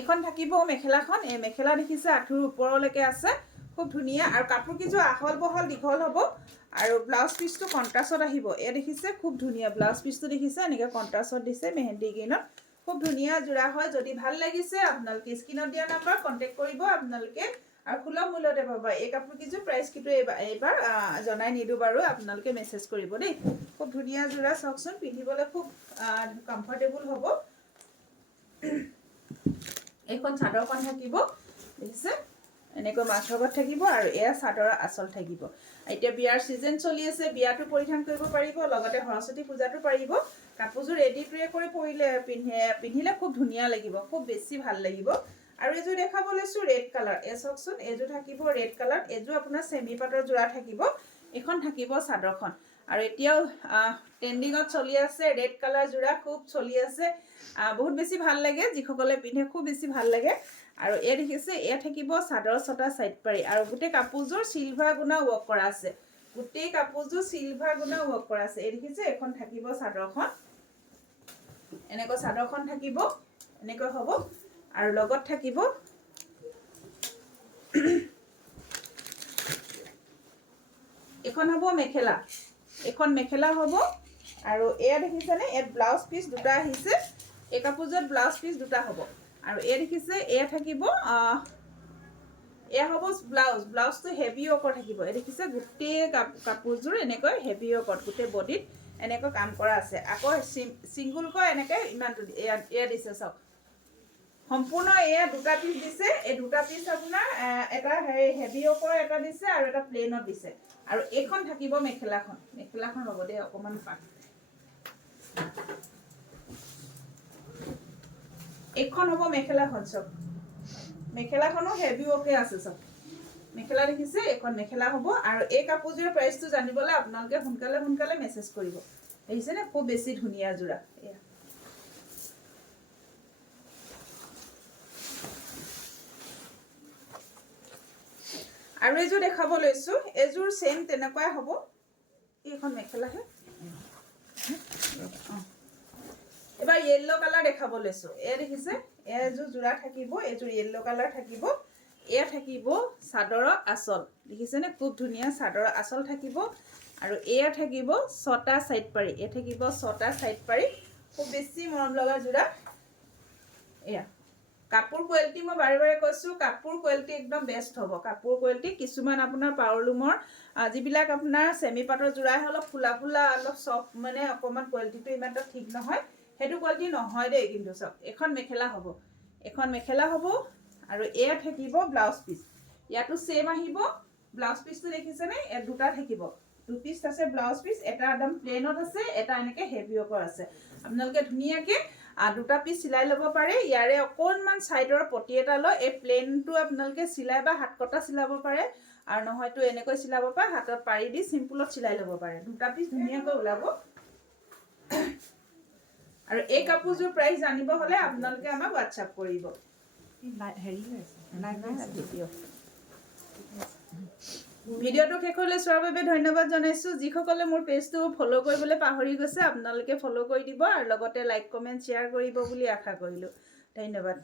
এখন থাকিব মেখেলাখন এই মেখেলা দেখিছে আঁঠুৰ ওপৰলৈকে আছে খুব ধুনীয়া আৰু কাপোৰ কিযোৰ আহল বহল দীঘল হ'ব আৰু ব্লাউজ পিচটো কন্ট্ৰাষ্টত আহিব এ দেখিছে খুব ধুনীয়া ব্লাউজ পিচটো দেখিছে এনেকৈ কন্ট্ৰাষ্টত দিছে মেহেন্দি গ্ৰীণত খুব ধুনীয়া জোৰা হয় যদি ভাল লাগিছে আপোনালোকে স্ক্ৰীনত দিয়া নাম্বাৰ কন্টেক্ট কৰিব আপোনালোকে আৰু সুলভ মূল্যতে পাবা এই কাপোৰ কিযোৰ প্ৰাইচ কিন্তু এইবাৰ জনাই নিদো বাৰু আপোনালোকে মেছেজ কৰিব দেই খুব ধুনীয়া জোৰা চাওকচোন পিন্ধিবলৈ খুব কমফৰ্টেবল হ'ব এইখন চাদৰখন থাকিব দেখিছে এনেকৈ মাছৰত থাকিব আৰু এয়া চাদৰৰ আঁচল থাকিব এতিয়া বিয়াৰ সিজন চলি আছে বিয়াটো পৰিধান কৰিব পাৰিব লগতে সৰস্বতী পূজাটো পাৰিব কাপোৰযোৰ ৰেডি কৰি পিন্ধিলে খুব ধুনীয়া লাগিব খুব বেছি ভাল লাগিব আৰু এযোৰ দেখাব লৈছো ৰেড কালাৰ এ চাওকচোন এযোৰ থাকিব ৰেড কালাৰ এযোৰ আপোনাৰ সেমি পাটৰ জোৰা থাকিব এখন থাকিব চাদৰখন আৰু এতিয়াও ট্ৰেন্ডিঙত চলি আছে ৰেড কালাৰ জোৰা খুব চলি আছে বহুত বেছি ভাল লাগে যিসকলে পিন্ধে খুব বেছি ভাল লাগে আৰু এ দেখিছে এ থাকিব চাদৰ ছটা সাইড পাৰি আৰু গোটেই কাপোৰযোৰ সিলভাৰ গুণা ৱৰ্ক কৰা আছে গোটেই কাপোৰযোৰ সিলভাৰ গুণা ৱৰ্ক কৰা আছে এ দেখিছে এখন থাকিব চাদৰখন এনেকৈ চাদৰখন থাকিব এনেকৈ হ'ব আৰু লগত থাকিব এখন হ'ব মেখেলা এখন মেখেলা হ'ব আৰু এয়া দেখিছেনে এ ব্লাউজ পিস দুটা আহিছে এই কাপোৰযোৰত ব্লাউজ পিস দুটা হ'ব আৰু এ দেখিছে এ থাকিব এয়া হ'ব ব্লাউজটো হেভি ৱৰ্কৰ থাকিব এ দেখিছে গোটেই কাপোৰযোৰ এনেকৈ হেভি ৱৰ্কত গোটেই বডিত এনেকৈ কাম কৰা আছে আকৌ সিঙ্গলকৈ এনেকৈ ইমানটো এয়া দিছে চাওক সম্পূৰ্ণ এয়া দুটা পিস দিছে এই দুটা পিস আপোনাৰ এটা হেভি ৱৰ্কৰ এটা দিছে আৰু এটা প্লেনত দিছে আৰু এইখন থাকিব মেখেলাখন হ'ব দে অকমান পাক এইখন হ'ব মেখেলাখন চব মেখেলাখনো হেভি ৱৰ্কে আছে চব মেখেলা দেখিছে এখন মেখেলা হ'ব আৰু এই কাপোৰযোৰৰ প্ৰাইচটো জানিবলৈ আপোনালোকে সোনকালে মেছেজ কৰিব দেখিছে নে খুব বেছি ধুনীয়া জোৰা এয়া আৰু এযোৰ দেখাব লৈছো এযোৰ সেম তেনেকুৱাই হ'ব এইখন মেখেলাহে এবাৰ ইয়েলো কালাৰ দেখাব লৈছো এ দেখিছে এযোৰ জোৰা থাকিব এযোৰ ইয়েলো কালাৰ থাকিব এ থাকিব চাদৰৰ আঁচল দেখিছে নে খুব ধুনীয়া চাদৰৰ আঁচল থাকিব আৰু এয়া থাকিব ছটা সাইড পাৰি এ থাকিব ছটা সাইড পাৰি খুব বেছি মৰম লগা জোৰা এয়া কাপোৰ কোৱালিটি মই বাৰে কৈছো কাপোৰ কোৱালিটি একদম বেষ্ট হ'ব কাপোৰ কোৱালিটি কিছুমান আপোনাৰ পাৱৰলুমৰ যিবিলাক আপোনাৰ সেমি পাটৰ জোৰাই অলপ ফুলা অলপ সফট মানে অকমান কোৱালিটিটো ইমানটা ঠিক নহয় হেতু কোৱালিটি নহয় দেই কিন্তু সব এখন মেখেলা হ'ব আৰু এয়া থাকিব ব্লাউজ পিস ইয়াটো সেম আহিব ব্লাউজ পিসটো দেখিছে নে এ দুটা থাকিব দু পিস আছে ব্লাউজ পিস এটা একদম প্লেনত আছে এটা এনেকে হেভি ওপৰ আছে আপোনালোকে ধুনীয়াকে দুটা পিস সিলাই ল'ব পাৰে ইয়াৰে অকনমান সাইডৰ পটি এটা লৈ এই প্লেনটো আপোনালোকে সিলাই বা হাত কটা সিলাব পাৰে আৰু নহয়তো এনেকৈ সিলাব পাৰে হাতত পাৰি দি সিম্পলত সিলাই ল'ব পাৰে দুটা পিস ধুনীয়াকৈ ওলাব আৰু এই কাপোৰযোৰ প্ৰাইস জানিব হলে আপোনালোকে আমাক WhatsApp কৰিব হেৰি ভিডিওটো শেষলৈ চোৱাৰ বাবে ধন্যবাদ জনাইছো যিসকলে মোৰ পেজটো ফলো কৰিবলৈ পাহৰি গৈছে আপোনালোকে ফলো কৰি দিব আৰু লগতে লাইক কমেন্ট শ্বেয়াৰ কৰিব বুলি আশা কৰিলো ধন্যবাদ